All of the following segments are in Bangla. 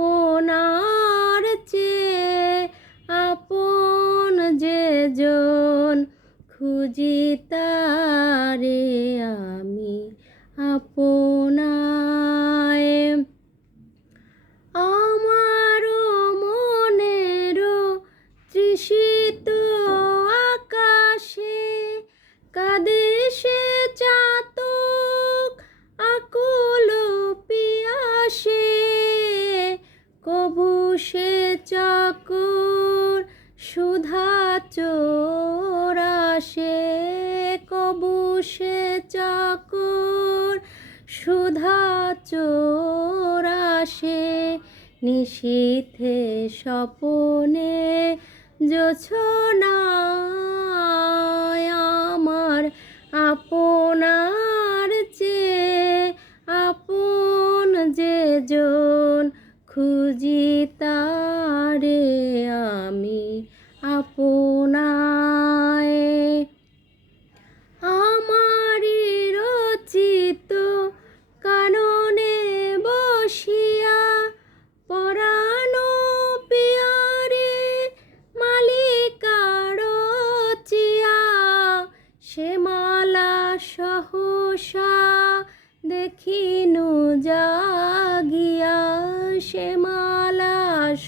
আপনার চেয়ে আপন যে জন, খুঁজি তারে আমি আপনায়। আমারও মনেরও তৃষিত আকাশে কাঁদে সে চাতক আকুল পিয়াসে। কভু সে চাকর সুধা চোরাসে, কভু সে চাকর সুধা চোরাসে। নিশীথে স্বপনে জোছনায় আমার আপনার চেয়ে আপন যে জন, খুঁজি তারে আমি আপনায়। আমারি রচিত কাননে বসিয়া পরাণ পিয়ারে মালিকা রচিয়া, সে মালা সহসা দেখিনু জাগিয়া, সে মালা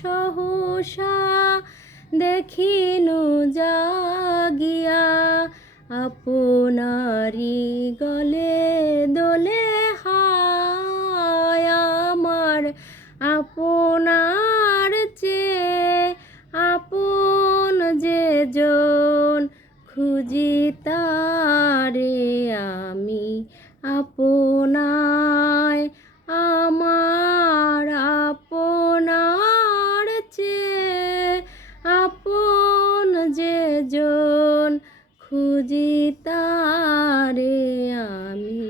সহসা দেখিনু জাগিয়া। আপনারি গলে দোলে হায় আমার আপনার চেয়ে আপন যে জন, খুঁজি তারে আমি আপনায়। আমার আপনার চেয়ে আপন যে জন, খুঁজি তারে আমি